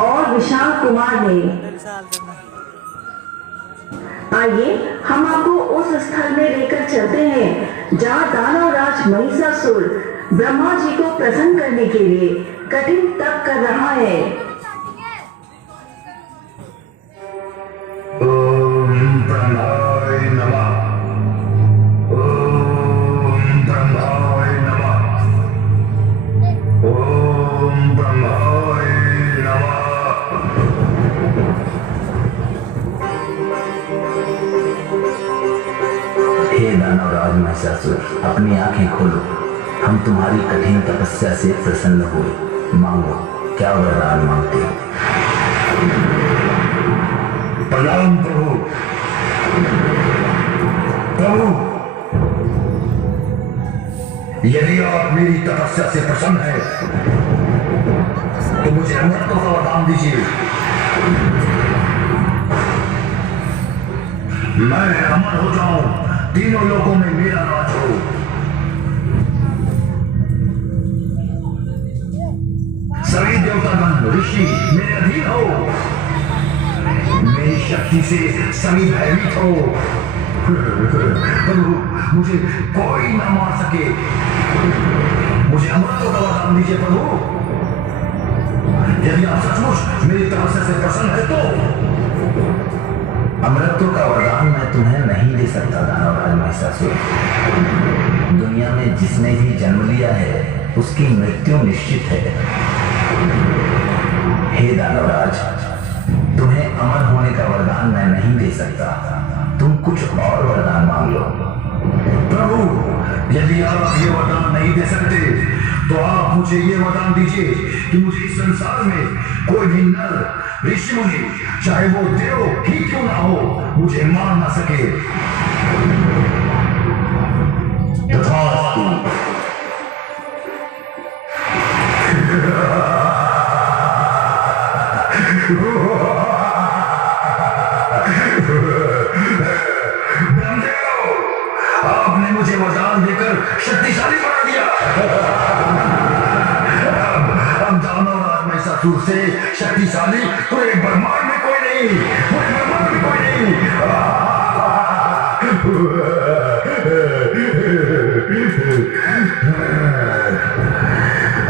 और विशाल कुमार ने। आइए हम आपको उस स्थल में लेकर चलते हैं जहाँ दानवराज महिषासुर ब्रह्मा जी को प्रसन्न करने के लिए कठिन तप कर रहा है। ओम ब्रह्माय नमः। ओम ब्रह्माय नमः। ओम ब्रह्माय नमः। हे दानवराज महिषासुर, अपनी आंखें खोलो। हम तुम्हारी कठिन तपस्या से प्रसन्न हुए। मांगो, क्या वरदान मांगते हो? प्रणाम प्रभु। प्रभु, यदि आप मेरी तपस्या से प्रसन्न हैं, तो मुझे अमृतों का वरदान दीजिए। मैं अमर हो जाऊं, तीनों लोगों में मेरा राज हो। सभी देवतागण ऋषि मेरे अधीन हो। मेरी शक्ति से सभी भयभीत हो। प्रभु, मुझे कोई ना मार सके। मुझे अमृतों का वरदान दीजिए प्रभु। यदि आप सचमुच मेरी तपस्या से प्रसन्न है तो। अमृतों का वरदान मैं तुम्हें नहीं दे सकता दानवराज महिषासुर। दुनिया में जिसने भी जन्म लिया है उसकी मृत्यु निश्चित है। हे दानवराज, तुम्हें अमर होने का वरदान मैं नहीं दे सकता। तुम कुछ और वरदान मांग लो। प्रभु, यदि आप ये वरदान नहीं दे सकते तो आप मुझे ये वरदान दीजिए कि मुझे इस संसार में कोई भी नर ऋषि मुनि, चाहे वो देव ही क्यों ना हो, मुझे मार ना सके। तथास्तु। ब्रह्मदेव, आपने मुझे वरदान देकर शक्तिशाली बना दिया। अब दानवराज महिषासुर से शक्तिशाली पूरे ब्रह्मांड में कोई नहीं। पूरे ब्रह्मांड में कोई नहीं।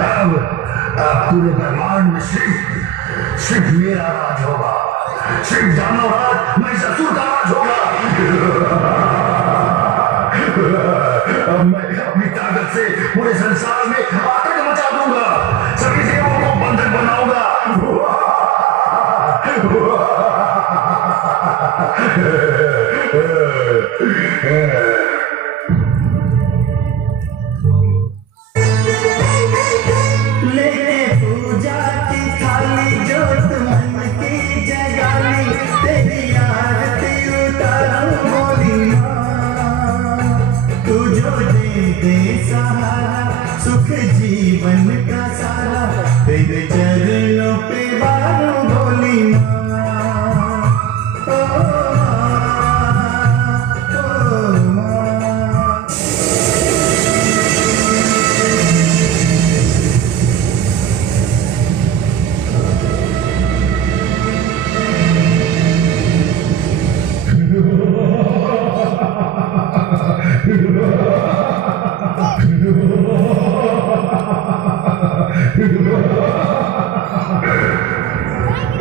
अब पूरे ब्रह्मांड में सिर्फ मेरा राज होगा। सिर्फ दानवराज महिषासुर का राज होगा। अब मैं अपनी ताकत से पूरे संसार में आतंक मचा दूंगा। सभी देवों को बंधक बनाऊंगा। सुख जीवन का सारा तेरे चरणों पे बारू बोली माँ।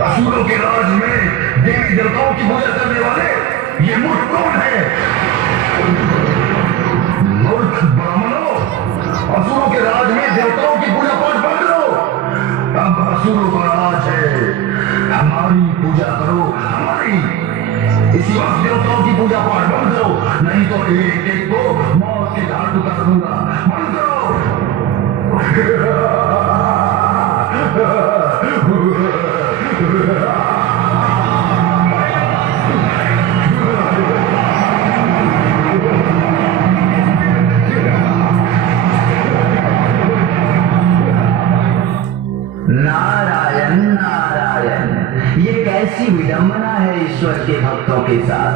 असुरों के राज में देवी देवताओं की पूजा करने वाले ये मूर्ख कौन है? मूर्ख ब्राह्मणों, असुरों के राज में देवताओं की पूजा पाठ बंद करो। अब असुरों का राज है, हमारी पूजा करो, हमारी। इसी वक्त देवताओं की पूजा पाठ बंद करो, नहीं तो एक एक को मौत के घाट उतार दूंगा। बंद करो। नारायण नारायण, ये कैसी विडंबना है ईश्वर के भक्तों के साथ।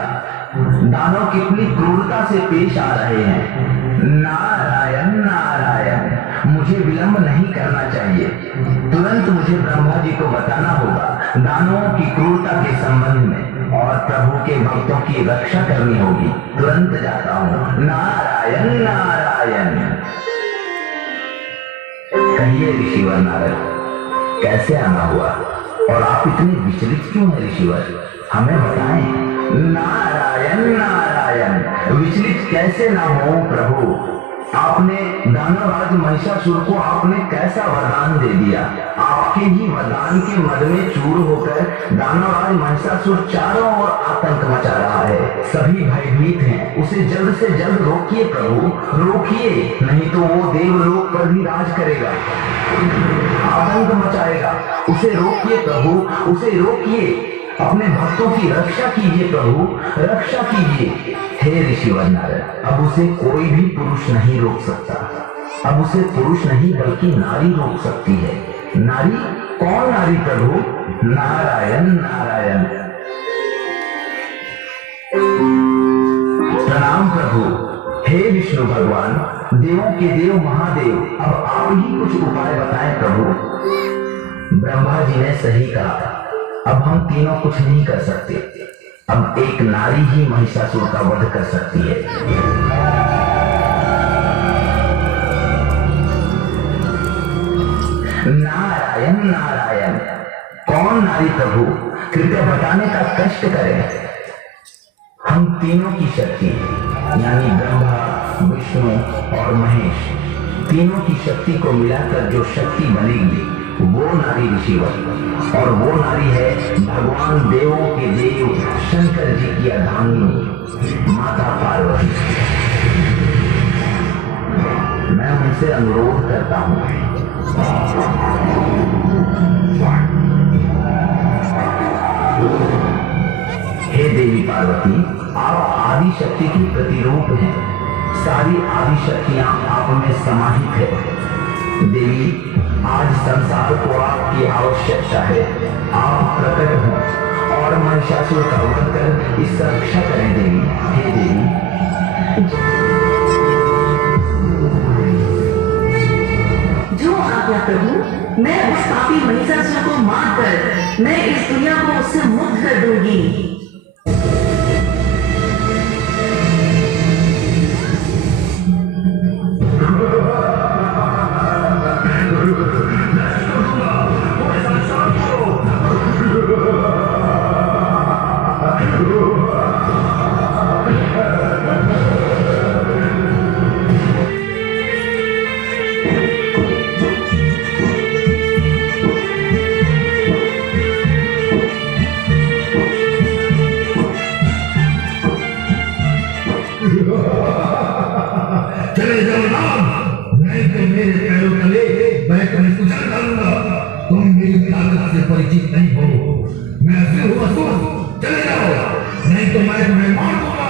दानव कितनी क्रूरता से पेश आ रहे हैं। नारायण नारायण, मुझे विलंब नहीं करना चाहिए। तुरंत मुझे ब्रह्मा जी को बताना होगा दानवों की क्रूरता के संबंध में, और प्रभु के भक्तों की रक्षा करनी होगी। तुरंत जाता हूँ। नारायण नारायण। कहिए ऋषिवर नारद, कैसे आना हुआ और आप इतने विचलित क्यों हैं ऋषिवर, हमें बताएं। नारायण नारायण। विचलित कैसे ना हो प्रभु, आपने दानवराज महिषासुर को आपने कैसा वरदान दे दिया। आपके ही वरदान के मद में चूर होकर दानवराज महिषासुर चारों ओर आतंक मचा रहा है। सभी भयभीत हैं, उसे जल्द से जल्द रोकिए प्रभु, रोकिए, नहीं तो वो देवलोक पर भी राज करेगा, आतंक मचाएगा। उसे रोकिए प्रभु, उसे रोकिए। अपने भक्तों की रक्षा कीजिए प्रभु, रक्षा कीजिए। हे ऋषिवर नारद, अब उसे कोई भी पुरुष नहीं रोक सकता। अब उसे पुरुष नहीं बल्कि नारी रोक सकती है। नारी? कौन नारी प्रभु? नारायण नारायण। प्रणाम प्रभु। हे विष्णु भगवान, देवों के देव महादेव, अब आप ही कुछ उपाय बताएं प्रभु। ब्रह्मा जी ने सही कहा, अब हम तीनों कुछ नहीं कर सकते। अब एक नारी ही महिषासुर का वध कर सकती है। नारायण नारायण। कौन नारी प्रभु, कृपया बताने का कष्ट करें। हम तीनों की शक्ति यानी ब्रह्मा, विष्णु और महेश, तीनों की शक्ति को मिलाकर जो शक्ति बनेगी वो नारी ऋषिवर, और वो नारी है भगवान देवों के देव शंकर जी की अर्धांगिनी माता पार्वती। मैं उनसे अनुरोध करता हूं, हे देवी पार्वती, आप आदि शक्ति की प्रतिरूप हैं। सारी आदि शक्तियां आप में समाहित है। देवी, आज संसार को आपकी आवश्यकता है। आप प्रकट हो और महिषासुर का वध कर इसका रक्षा करें देवी। हे देवी। जो आज्ञा प्रभु, मैं उस पापी महिषासुर को मारकर मैं इस दुनिया को उससे मुक्त कर दूंगी। चले जाओ राम, नहीं तो मेरे पैरों तले मैं तुम्हें कुचल डालूंगा। तुम मेरी ताकत से परिचित नहीं हो। मैं असुर हूँ, असुर। चले जाओ, नहीं तो मैं तुम्हें मार दूंगा।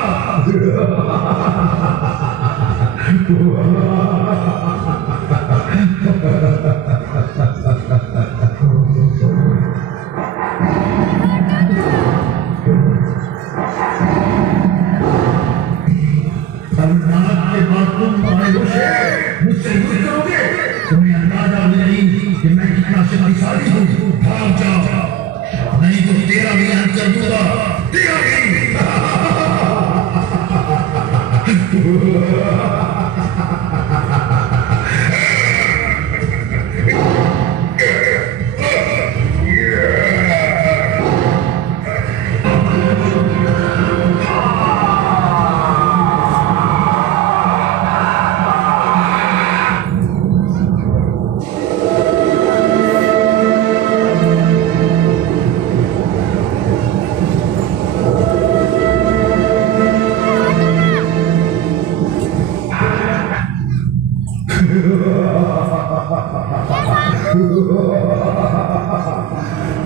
मुझसे युद्ध करोगे? तुम्हें अंदाजा भी नहीं कि मैं कितना शक्तिशाली हूँ। भाग जाओ, नहीं तो तेरा भी अंत कर दूंगा। तेरा भी।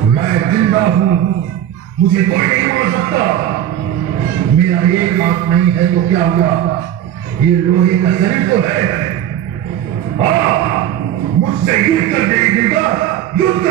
मैं जिंदा हूँ, मुझे कोई नहीं मार सकता। मेरा एक हाथ नहीं है तो क्या हुआ, ये लोहे का शरीर तो है। हाँ, मुझसे युद्ध करने की युद्ध